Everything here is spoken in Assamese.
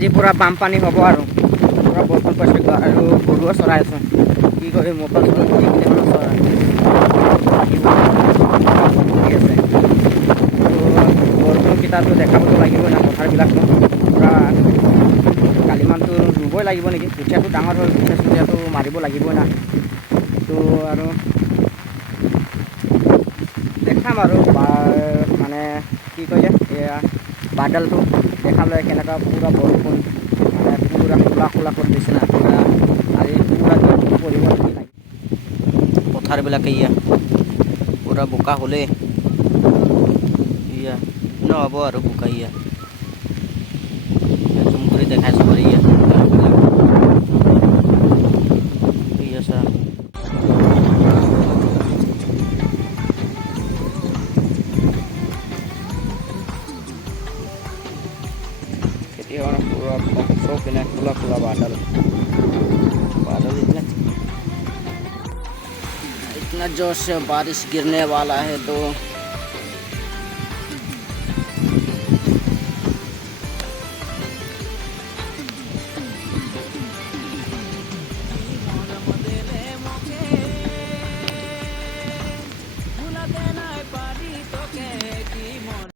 আজি পুৰা বানপানী হ'ব আৰু পুৰা বৰষুণ পাইছোঁ আৰু গৰুও চৰাই আছোঁ কি কৰি মোবাইল চলাই চৰাই আছে বৰষুণকেইটাতো দেখাবতো লাগিবই না পথাৰবিলাকতো পুৰা কালিমানটো ৰুবই লাগিব নেকি কঠীয়াটো ডাঙৰ হ'ল কঠীয়াটো মাৰিব লাগিবই না তো আৰু দেখাম আৰু মানে কি কয় এয়া বাদলটো দেখাবলৈ কেনেকুৱা পুৰা বৰষুণ মানে পুৰা খোলা কৰি দিছে না পুৰা আজি পুৰা পৰিব লাগে পথাৰবিলাকে পুৰা বোকা হ'লে নহ'ব আৰু বোকা জুম কৰি দেখাইছোঁ বাৰু पूरा पिना खुला बादल इतना जोर से बारिश गिरने वाला है तो